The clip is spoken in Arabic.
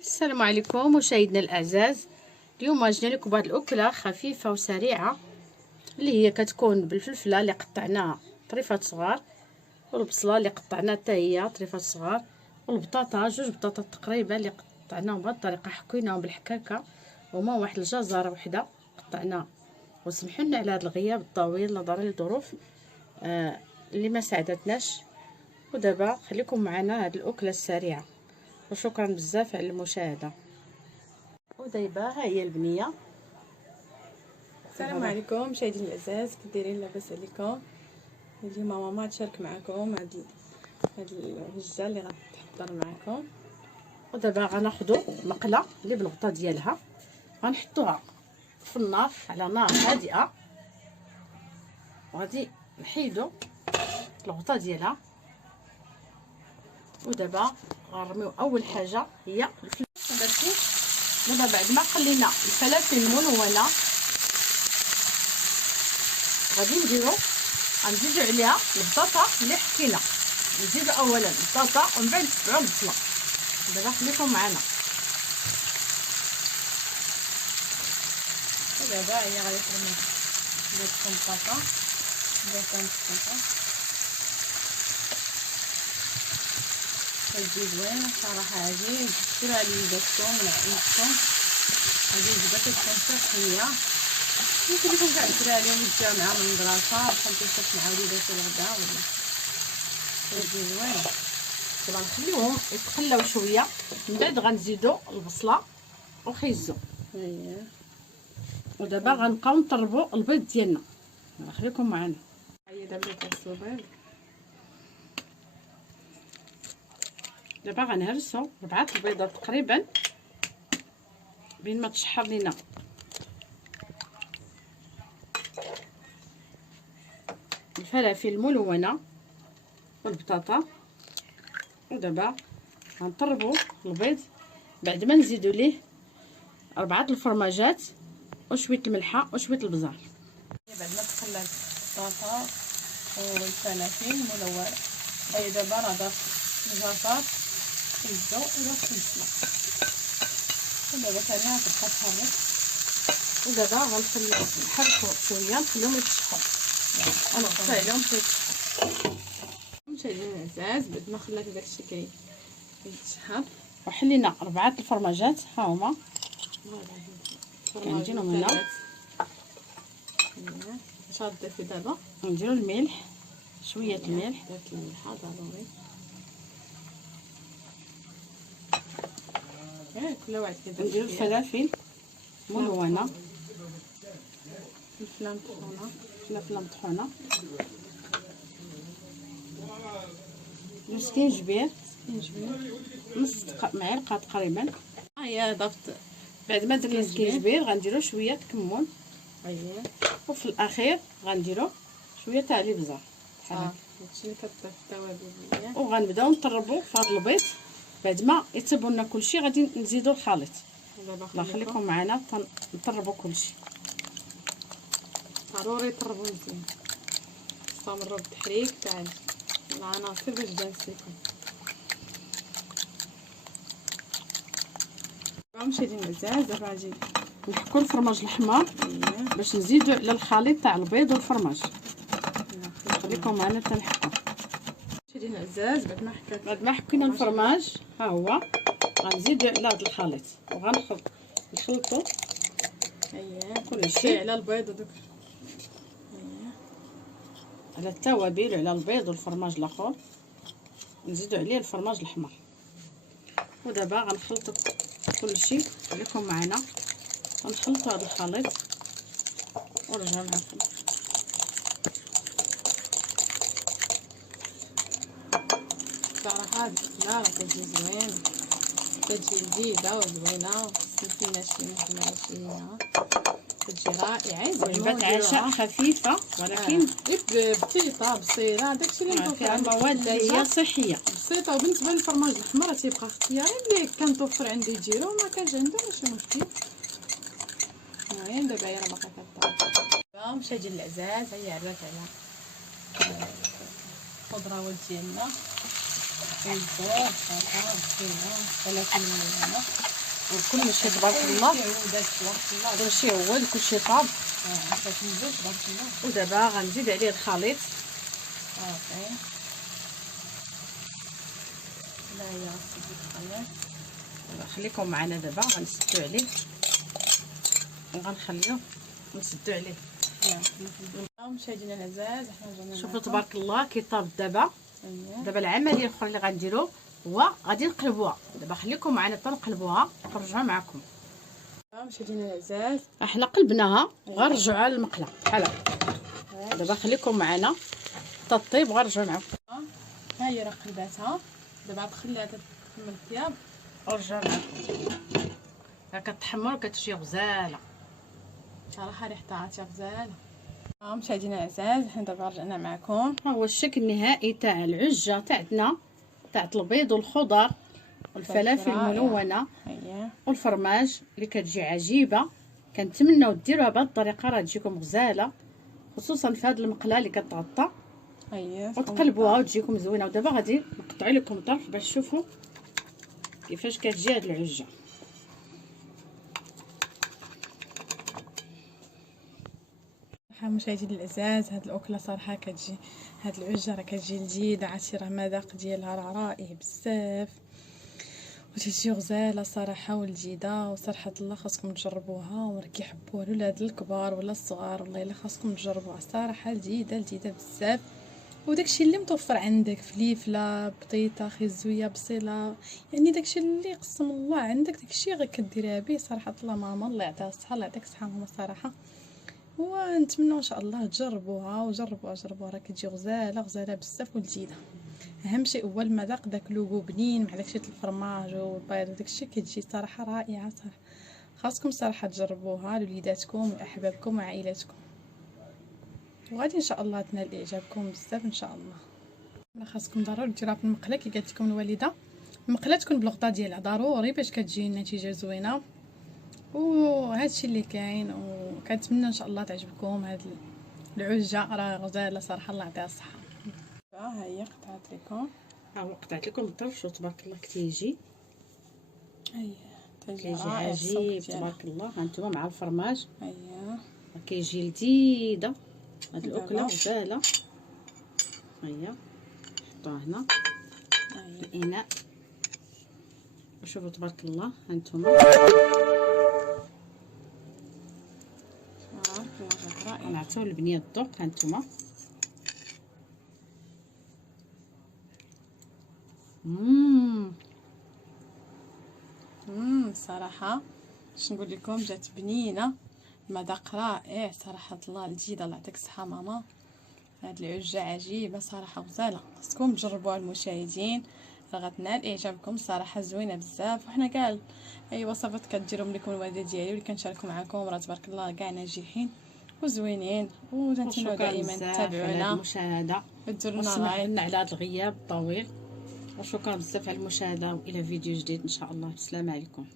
السلام عليكم مشاهدينا الاعزاء. اليوم جينا لكم بهذه الاكله خفيفه وسريعه اللي هي كتكون بالفلفله اللي قطعناها طريفات صغار، والبصله اللي قطعناها حتى هي طريفات صغار، والبطاطا جوج بطاطا تقريبا اللي قطعناهم بهذه الطريقه، حكيناهم بالحكاكه، وما واحد الجزره وحده قطعناها. وسمحوا لنا على هذا الغياب الطويل نظرا للظروف اللي ما ساعدتناش. ودابا خليكم معنا هذه الاكله السريعه، وشكرا بزاف على المشاهده. ودايبه ها هي البنيه. السلام عليكم مشاهدينا الاعزاء، كي دايرين؟ لاباس عليكم؟ اليوم ماما تشارك معكم هاد الوجه اللي غتحضر معكم. ودابا غناخذوا مقله اللي بالغطا ديالها، غنحطوها في النار على نار هادئه، وغادي نحيدوا الغطا ديالها. ودابا غنرميو اول حاجه هي الفلفل. دابا بعد ما قلينا الفلافل الملونه غادي غنزيدو عليها البطاطا اللي حكينا. نزيدو اولا البطاطا ومن بعد نتبعو البصله. دابا خليكم معنا. ودابا هي غادي ترمي البطاطا كتجي زوينه صراحه. هادي ديروها لوليداتكم ولا عائلتكم، هادي الوجبه كتكون صحيه، يمكن لكم كاع ديروها لهم الجامعه من المدرسه بحال كيفاش مع وليدات الغدا ولا كتجي زوينه. دابا نخليوهم يتقلاو شويه، من بعد غنزيدو البصله وخيزو. ودابا غنبقاو نطربوا البيض ديالنا. خليكم معنا. هي دابا كنغسلو البيض. دابا غنهرسوا 4 البيضات تقريبا بين ما تشحر لينا الفلافل الملونه والبطاطا. ودابا غنطربوا البيض بعد ما نزيدوا ليه 4 الفرماجات وشويه الملحه وشويه البزار. بعد ما تخلى البطاطا والفلافل الملونه، هي دابا راه ضاف الزعتر والزو وضاف البصله. ودابا ثاني غتبقى تحرك. ودابا غنخليهم نحركوا شويه، نخليهم يتشحروا. انا نقطع عليهم شويه الشحر. مشاهدينا الاعزاء، بعد ما خلات داكشي كيتشحر وحلينا 4 الفرماجات ها هما كنجينهم هنا. اش غديري دابا؟ نديرو الملح، شويه الملح، درت الملح ضروري. كل واحد كيدير. نديرو الفلافل ملونه، الفلفله مطحونه، الفلفله مطحونه، السكينجبير نص معلقه تقريبا. ها هي ضفت. بعد ما درنا السكينجبير غنديرو شويه الكمون، وفي الاخير غنديرو شويه تاع الابزار بحال هكا. هادشي اللي كتضيف التوابل ديالها. وغنبداو نطربوا في هذا البيض. بعد ما يطيبوا لنا كلشي غادي نزيدوا الخليط. الله خليكم معنا نطربوا كلشي. ضروري طربوا مزيان، استمروا بالتحريك تاع العناصر باش تنسيكم. مشاهدينا الاعزاء، دابا غادي نحكوا الفرماج الحمار باش نزيدوا على الخليط تاع البيض والفرماج. خليكم معنا حتى نحكوا. مشاهدينا الاعزاء، بعد ما حكينا الفرماج ها هو غنزيدوا على هذا الخليط نخلطوا كلشي على البيض ودوك على التوابل وعلى البيض والفرماج الاخر، نزيدوا عليه الفرماج الحمر. ودابا غنخلطوا كلشي. خليكم معنا غنخلطوا هذا الخليط ونرجعوا معكم. صراحه هاد الأكلة راه كتجي زوينه، كتجي لذيذه وزوينه، سميتينا شي ماشينا كتجي رائعه. وجبه عشاء خفيفه ولكن بسيطه بصيره. داكشي اللي نطوفو فيها مواد اللي هي صحيه بسيطه. وبالنسبه للفرماج الاحمر تيبقى اختياري، اللي كنتوفر عندي ديرو، ما كانش عنده ماشي مشكل. المهم دابا هي راه باقا كطاب. مشاهدينا الاعزاء، هي عرات على الخضروات ديالنا، الزيت، البطاطا، البصيله، الفلفل الملونه. وكلشي تبارك الله كلشي هو كلشي طاب. ودابا غنزيد عليه الخليط. صافي لا يا سيدي الخليط. خليكم معنا دابا غنسدو عليه وغنخليوه نسدو عليه. مشاهدينا العزاز حنا جينا شوفوا تبارك الله كيطاب دابا. دابا العمليه الاخرى اللي غنديرو هو غادي نقلبوها. دابا خليكم معنا حتى نقلبوها ونرجعوا معكم. مشاهدينا العزاز احنا قلبناها وغنرجعوا على المقله بحال هكا. دابا خليكم معنا حتى طيب وغنرجعوا معكم. ها هي راه قلباتها. دابا غتخليها تكمل الطياب ونرجعوا معكم. راه كتحمر وكتجي غزاله صراحه ريحتها غزاله. مشاهدينا العزاز حنا دابا رجعنا معكم. ها هو الشكل النهائي تاع العجه تاعنا تاع البيض والخضر والفلافل الملونه والفرماج اللي كتجي عجيبه. كنتمناو ديروها بهذه الطريقه راه تجيكم غزاله، خصوصا في هذه المقله اللي كتغطى. وتقلبوها وتجيكم زوينه. ودابا غادي نقطع لكم طرف باش تشوفوا كيفاش كتجي هذه العجه. مشاهدينا العزاز هاد الاكله صراحه كتجي، هاد العجه راه كتجي لذيذه. عرفتي راه المذاق ديالها راه رائع بزاف وتجي غزاله صراحه ولذيذه. وصراحه الله خاصكم تجربوها وراه كيحبوها الولاد الكبار ولا الصغار. والله الا خاصكم تجربوها صراحه لذيذه بزاف. وداكشي اللي متوفر عندك فليفله بطيطه خيزويه بصله، يعني داكشي اللي قسم الله عندك داكشي غير كديرها به. صراحه الله ماما الله يعطيها الصحه الله يعطيك الصحه ماما صراحه. ونتمنى ان شاء الله تجربوها وجربوها راه كتجي غزاله بزاف ولذيذه. اهم شيء هو المذاق داك لوغو بنين مع داكشي الفرماج والبيض وداكشي كتجي صراحه رائعه. صراحه خاصكم صراحه تجربوها لوليداتكم واحبابكم وعائلاتكم، وغادي ان شاء الله تنال اعجابكم بزاف ان شاء الله. خاصكم ضروري ديروها في المقله كي قالت لكم الوالده. المقله تكون بالغطاء ديالها ضروري باش كتجي النتيجه زوينه. وهادشي اللي كاين، وكنتمنى ان شاء الله تعجبكم هاد العجه راه غزاله صراحه الله يعطيها الصحه. ها هي قطعت لكم. ها هو قطعت لكم الطرف. شوف تبارك الله كتيجي كيجي عجيب تبارك الله. ها نتوما مع الفرماج كيجي لذيذه هاد الاكله غزاله. ها هي نحطوها هنا في الاناء. وشوفوا تبارك الله ها نتوما نعطيو البنيه الذوق. ها نتوما صراحه باش نقول لكم جات بنينه المذاق رائع صراحه الله لذيذه الله يعطيك الصحه ماما. هاد العجه عجيبه صراحه غزاله. خاصكم تجربوها المشاهدين راه غتنال اعجابكم صراحه زوينه بزاف. وحنا كاع اي وصفات كديرهم لكم الوالده ديالي واللي كنشاركوا معكم راه تبارك الله كاع ناجحين وزوينين. وتنتمنوا دائما تتابعونا المشاهده وديروا لنا لايك على هذا الغياب الطويل. وشكرا بزاف على المشاهده والى فيديو جديد ان شاء الله. السلام عليكم.